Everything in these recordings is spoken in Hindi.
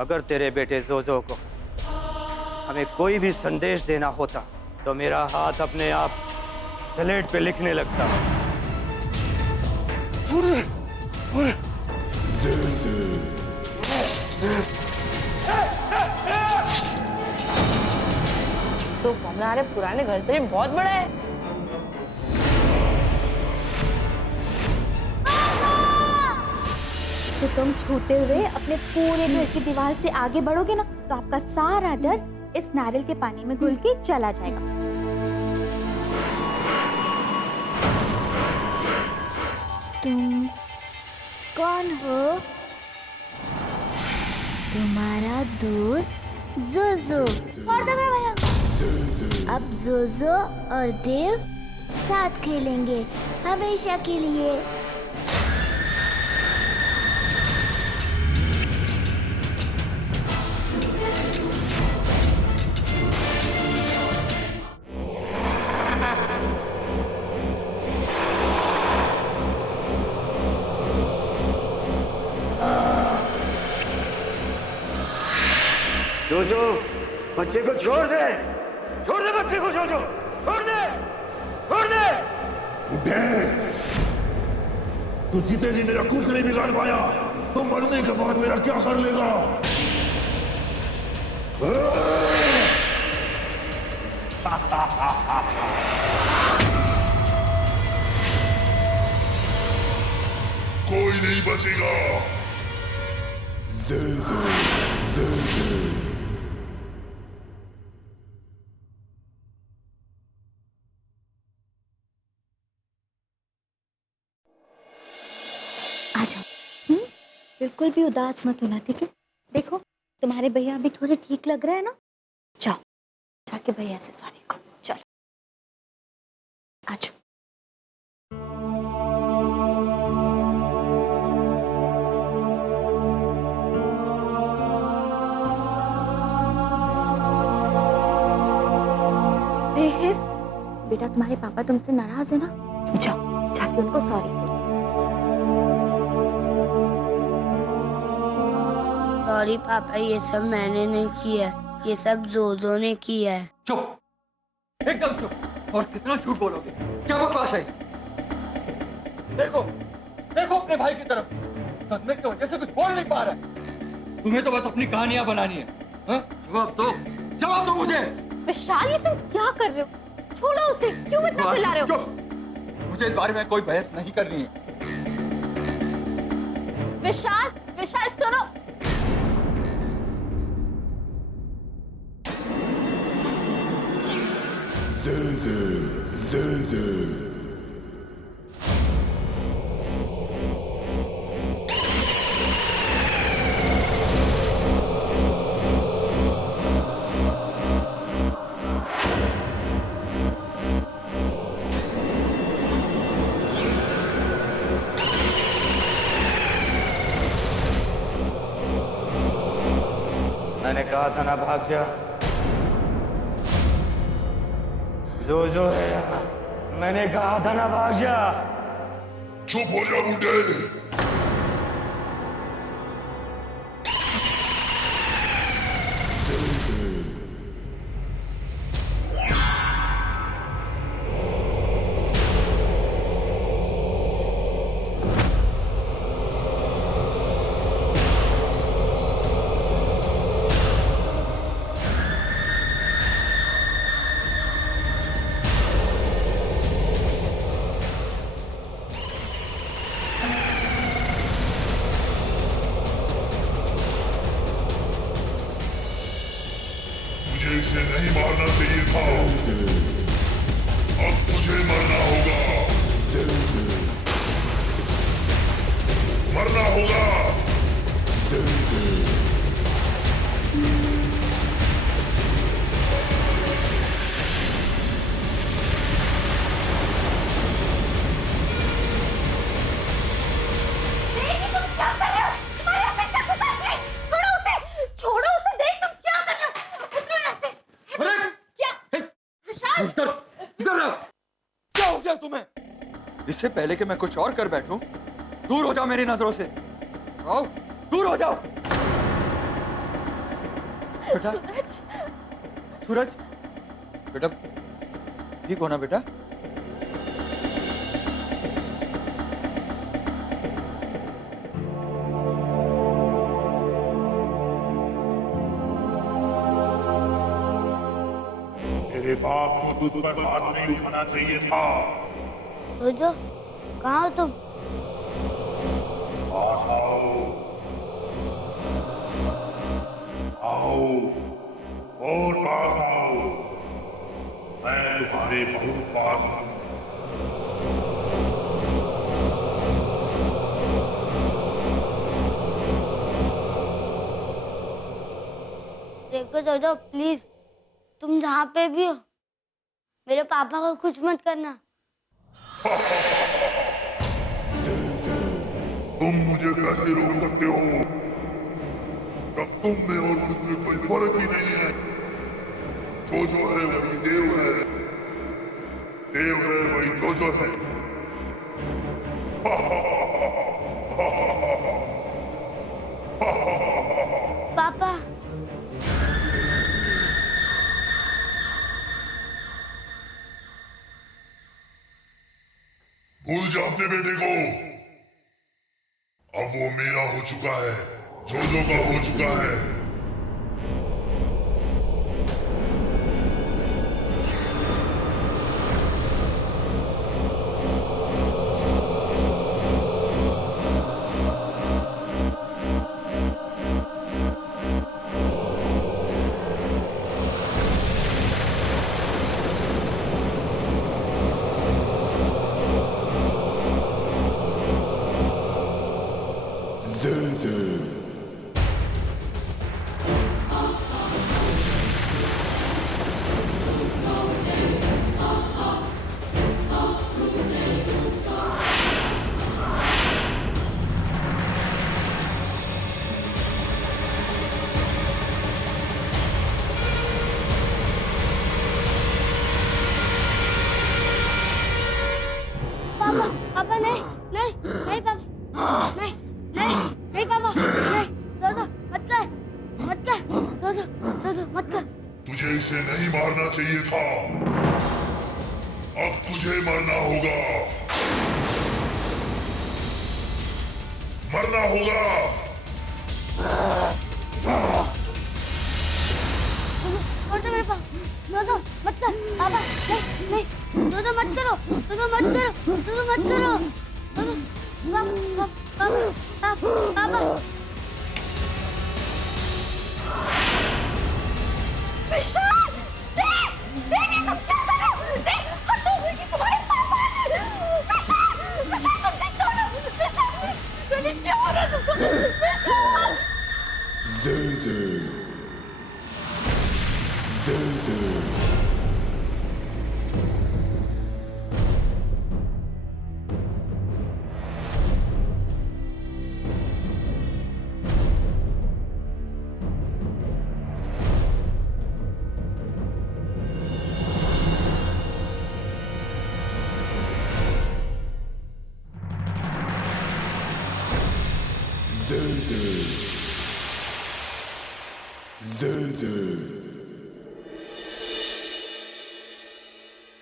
अगर तेरे बेटे जोजो को हमें कोई भी संदेश देना होता तो मेरा हाथ अपने आप स्लेट पे लिखने लगता। तो हमारे पुराने घर से भी बहुत बड़ा है। तो तुम छूते हुए अपने पूरे घर की दीवार से आगे बढ़ोगे ना, तो आपका सारा डर इस नारियल के पानी में घुल के चला जाएगा। तुम कौन हो? तुम्हारा दोस्त जोजो। और दो मेरा भैया। अब जोजो और देव साथ खेलेंगे हमेशा के लिए। जोजो, बच्चे को छोड़ दे बच्चे को, जोजो छोड़ दे। बुड्ढे, तू जीते जी मेरा कुछ नहीं बिगाड़ पाया, तो मरने के बाद मेरा क्या कर लेगा? कोई नहीं बचेगा। आ जाओ। बिल्कुल भी उदास मत होना, ठीक है? देखो तुम्हारे भैया अभी थोड़े ठीक लग रहे हैं ना। जाओ जाके भैया से सॉरी कहो। चलो आ जाओ। बेटा तुम्हारे पापा तुमसे नाराज है ना, जाओ जाके उनको सॉरी बोलो। सॉरी पापा, ये सब मैंने नहीं किया, ये सब जोजो ने किया है। चुप, एकदम चुप। और कितना झूठ बोलोगे? क्या बकवास है? देखो अपने भाई की तरफ, सदमे की वजह से कुछ बोल नहीं पा रहा है। तुम्हें तो बस अपनी कहानियां बनानी है। जवाब दो मुझे। विशाल, ये तुम क्या कर रहे हो? छोड़ो उसे, क्यों इतना चिल्ला रहे हो? चुप, मुझे इस बारे में कोई बहस नहीं करनी है। विशाल सुनो। मैंने कहा था ना भाग जा। जो है यहाँ, मैंने कहा था ना भाग जा। चुप हो जा बुड्ढे। मुझे इसे नहीं मारना चाहिए था, अब तुझे मरना होगा, मरना होगा। इससे पहले कि मैं कुछ और कर बैठूं, दूर हो जाओ मेरी नजरों से। आओ, दूर हो जाओ। बेटा सूरज बेटा ठीक हो ना बेटा? तेरे बाप को तुझ पर हाथ नहीं उठाना चाहिए था। जोजो, कहाँ हो तुम? पास आओ, आओ और पास आओ। मैं तुम्हारे बहुत पास हूँ। देखो जोजो, प्लीज तुम जहाँ पे भी हो मेरे पापा को कुछ मत करना। तुम मुझे कैसे रोक सकते हो जब तुम में और मुझमें कोई फर्क ही नहीं है। जो है वही देव है, देव है वही जो है। पापा, भूल जा अपने बेटे को। अब वो मेरा हो चुका है, जोजो का हो चुका है। पापा नहीं नहीं नहीं पापा, नहीं नहीं नहीं पापा, नहीं जोजो मत कर, मत कर जोजो, जोजो मत कर। तुझे इसे नहीं मारना चाहिए था। अब तुझे मरना होगा, मरना होगा। छोड़ दो मेरे पास, जोजो मत कर पापा, नहीं नहीं जोजो मत करो, जोजो मत करो, जोजो मत करो, जोजो पापा पापा पापा। विशाल, देख देख ये सब क्या कर रहे हो? देख हम लोग कि तुम्हारे पापा हैं। विशाल, विशाल तुम देख दो ना। विशाल, तुमने क्या हो रहा है तुमको? विशाल।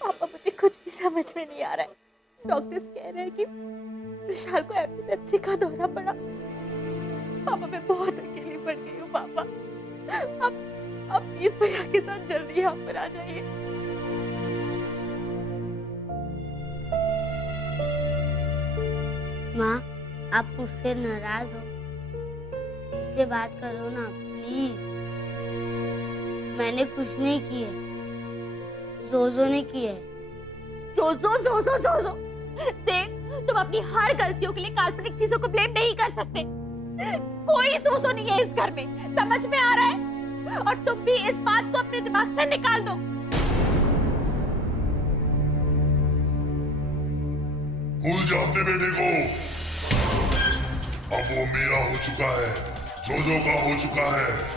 पापा मुझे कुछ भी समझ में नहीं आ रहा है। डॉक्टर्स कह रहे हैं कि विशाल को एपिलेप्सी का दौरा पड़ा। पापा मैं बहुत अकेली पड़ गई हूँ पापा। अब प्लीज भैया के साथ जल्दी यहाँ पर आ जाइए। माँ, आप मुझसे नाराज हो, मुझसे बात करो ना प्लीज। मैंने कुछ नहीं किया, जोजो ने किया है। जोजो जोजो जोजो, देख तुम अपनी हर गलतियों के लिए काल्पनिक चीजों को ब्लेम नहीं कर सकते। कोई जोजो नहीं है इस घर में, समझ में आ रहा है? और तुम भी इस बात को अपने दिमाग से निकाल दो। भूल जा अपने बेटे को। अब वो मेरा हो चुका है, जोजो का हो चुका है।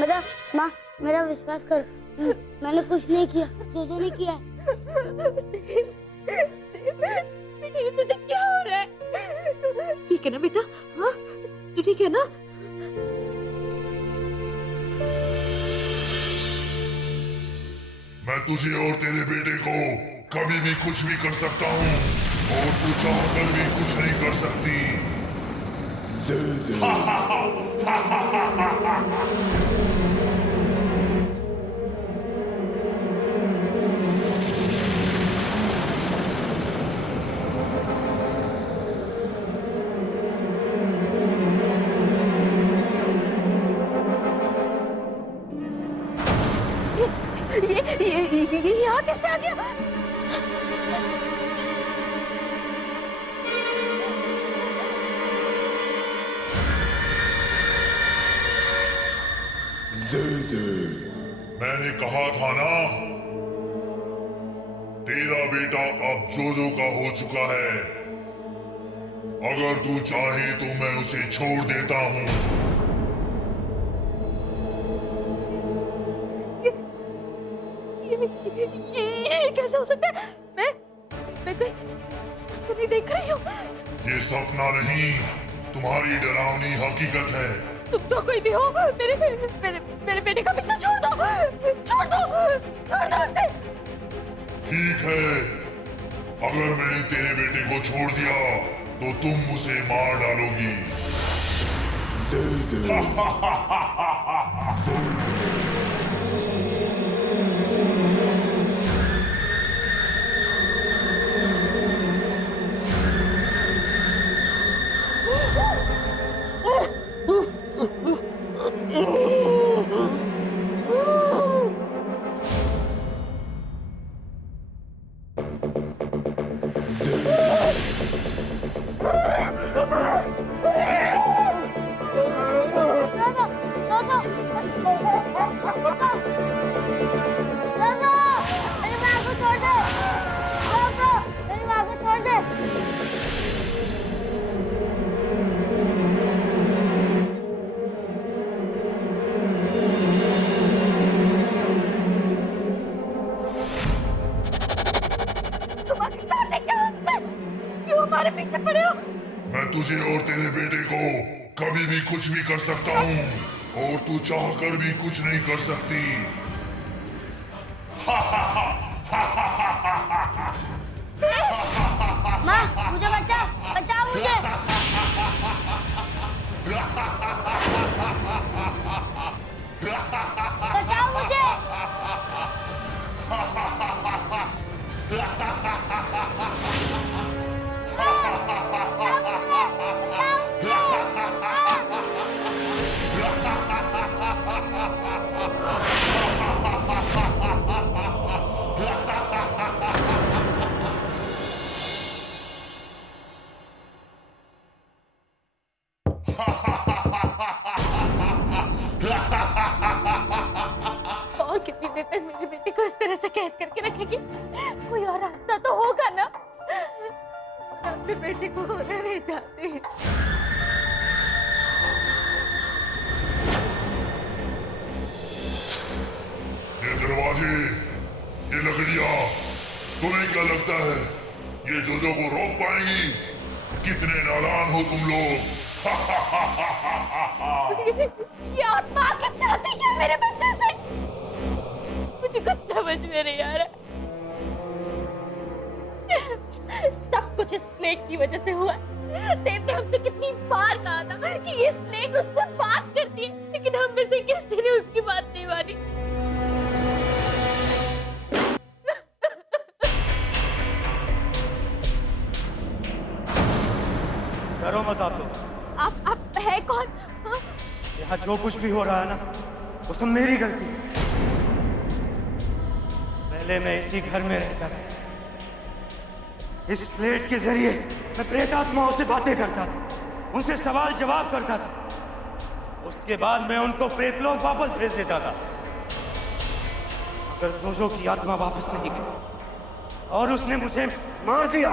मेरा माँ मेरा विश्वास कर, मैंने कुछ नहीं किया, जोजो ने किया। बेटी तुझे क्या हो रहा है? ठीक है ना बेटा? हाँ तू ठीक है ना? मैं तुझे और तेरे बेटे को कभी भी कुछ भी कर सकता हूँ और तू चाहकर भी कुछ नहीं कर सकती। ये यहाँ कैसे आ गया? मैंने कहा था ना, तेरा बेटा अब जोजो का हो चुका है। अगर तू चाहे तो मैं उसे छोड़ देता हूँ। ये कैसे हो सकता है? मैं कोई तो नहीं देख रही हूँ। ये सपना नहीं, तुम्हारी डरावनी हकीकत है। तुम जो कोई भी हो, मेरे बेटे का पीछा छोड़ दो, छोड़ दो उसे। ठीक है, अगर मैंने तेरे बेटे को छोड़ दिया तो तुम उसे मार डालोगी। मैं तुझे और तेरे बेटे को कभी भी कुछ भी कर सकता हूँ और तू चाहकर भी कुछ नहीं कर सकती। माँ मुझे बचाओ, बचाओ मुझे। बचाओ मुझे। और कितनी देर तक मेरे बेटे को इस तरह से कैद करके रखेगी? कोई और रास्ता तो होगा ना? मैं अपने बेटे को खोना नहीं चाहती। ये दरवाजे, ये लकड़ियां, तुम्हें क्या लगता है ये जोजो को रोक पाएंगी? कितने नादान हो तुम लोग। ये आत्मा क्या चाहती है मेरे बच्चे से? मुझे कुछ समझ में नहीं आ रहा। सब कुछ इस स्लेट की वजह से हुआ है। देव ने हमसे कितनी बार कहा था कि ये स्लेट उससे बात करती है, लेकिन हम में से किसी ने उसकी बात नहीं मानी। डरो मत आप लोग। आप है कौन? हाँ? यहाँ जो कुछ भी हो रहा है ना, वो सब मेरी गलती है। पहले मैं इसी घर में रहता था। इस स्लेट के जरिए मैं प्रेत आत्माओं से बातें करता था, उनसे सवाल जवाब करता था। उसके बाद मैं उनको प्रेतलोक वापस भेज देता था। मगर जोजो की आत्मा वापस नहीं गई और उसने मुझे मार दिया।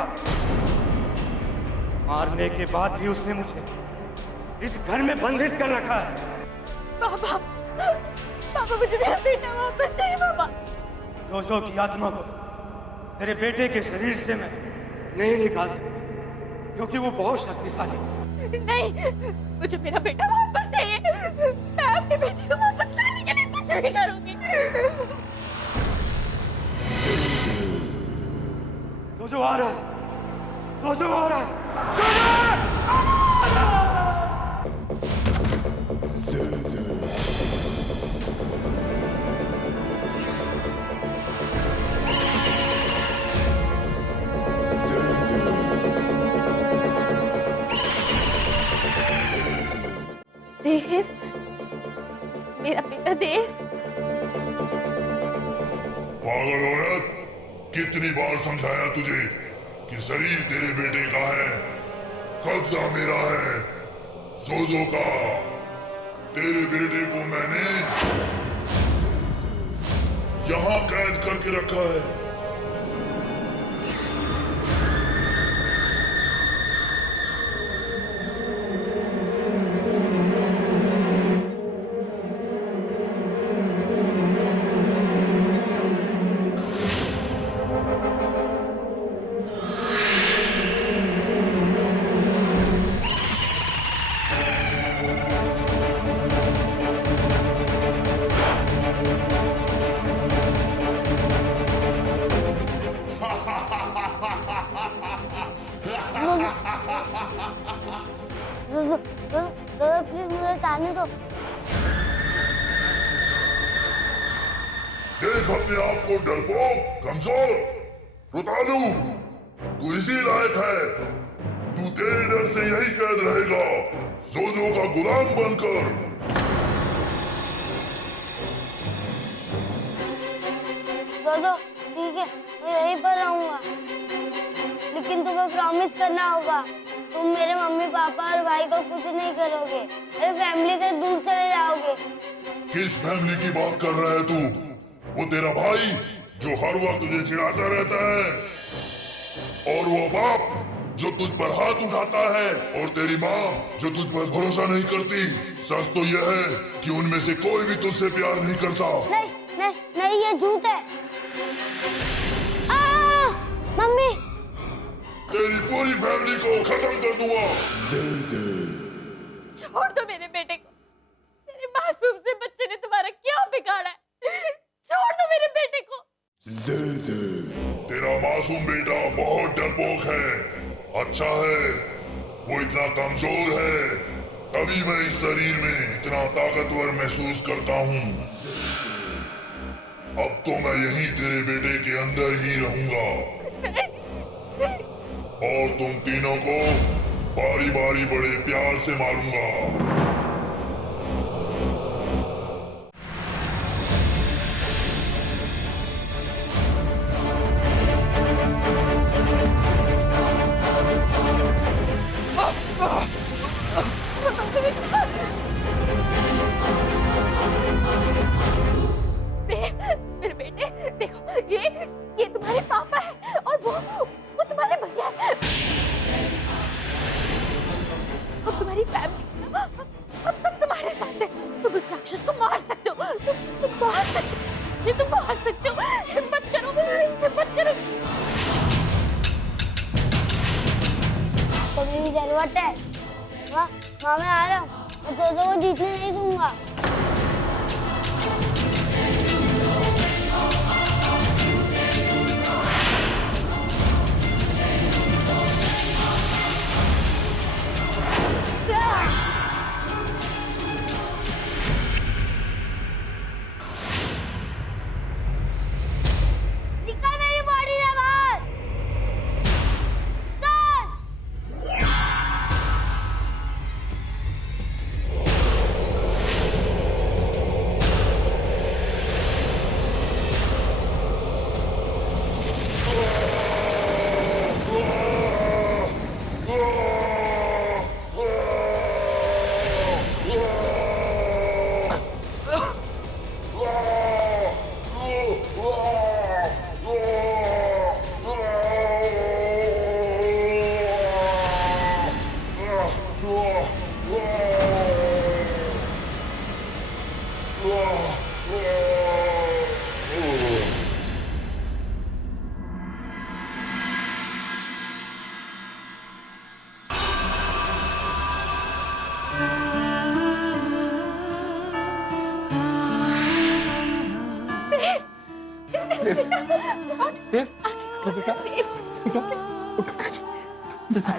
मारने के बाद भी उसने मुझे इस घर में बंधित कर रखा है। बाबा, पापा मुझे मेरा बेटा वापस चाहिए पापा। जोजो की आत्मा को तेरे बेटे के शरीर से मैं नहीं निकाल सकता क्योंकि वो बहुत शक्तिशाली है। नहीं, मुझे मेरा बेटा वापस चाहिए। मैं अपने बेटे को वापस लाने के लिए कुछ भी करूंगी। जोजो आ रहा है, जोजो आ रहा है, देव, मेरा बेटा देव। पागल औरत, कितनी बार समझाया तुझे कि शरीर तेरे बेटे का है, कब्जा मेरा है, जोजो का। तेरे बेटे को मैंने यहाँ कैद करके रखा है। प्लीज मुझे जाने दो। देख अपने आप को डरपोक, कमजोर, रुतालू, तू इसी लायक है। तू तेरे डर से यही कैद रहेगा, जोजो का गुलाम बनकर। जोजो ठीक है, मैं यहीं पर रहूंगा, लेकिन तुम्हें प्रॉमिस करना होगा तुम मेरे मम्मी पापा और भाई को कुछ नहीं करोगे, मेरे फैमिली से दूर चले जाओगे। किस फैमिली की बात कर रहा है तू? वो तेरा भाई जो हर वक्त तुझे चिढ़ाता रहता है, और वो बाप जो तुझ पर हाथ उठाता है, और तेरी माँ जो तुझ पर भरोसा नहीं करती। सच तो यह है कि उनमें से कोई भी तुझसे प्यार नहीं करता। नहीं नहीं नहीं, ये झूठ है। मम्मी, तेरी पूरी फैमिली को खत्म कर दूंगा। छोड़ दो मेरे बेटे को। मेरे मासूम से बच्चे ने तुम्हारा क्या बिगाड़ा है? छोड़ दो मेरे बेटे को। तेरा मासूम बेटा बहुत डरपोक है। अच्छा है वो इतना कमजोर है, तभी मैं इस शरीर में इतना ताकतवर महसूस करता हूँ। अब तो मैं यहीं तेरे बेटे के अंदर ही रहूंगा, और तुम तीनों को बारी बारी बड़े प्यार से मारूंगा। मेरे बेटे देखो, ये तुम्हारे पापा है और वो तुम्हारे भैया है। अब तुम्हारी फैमिली, अब सब तुम्हारे साथ है। तुम उस राक्षस को मार सकते हो, तुम मार सकते हो, तुम मार सकते हो। हिम्मत करो, हिम्मत करो। तो मेरी जरूरत है। माँ मैं आ रहा हूँ, मैं जोजो को जीतने नहीं दूंगा। देव, तो बेटा बेटा उठ बेटा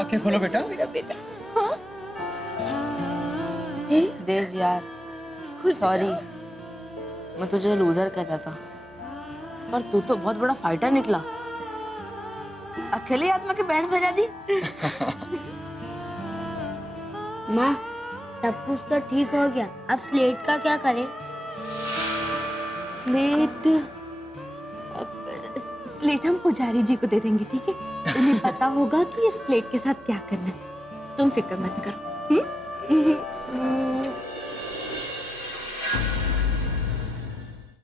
आंखें खोलो बेटा। मेरा बेटा। देव यार सॉरी, मैं तुझे लूजर कहता था पर तू तो बहुत बड़ा फाइटर निकला। अकेली आत्मा की बैंड बजा दी। माँ सब कुछ तो ठीक हो गया, अब स्लेट का क्या करें? स्लेट स्लेट हम पुजारी जी को दे देंगे, ठीक है? उन्हें पता होगा कि इस स्लेट के साथ क्या करना है। तुम फिक्र मत करो।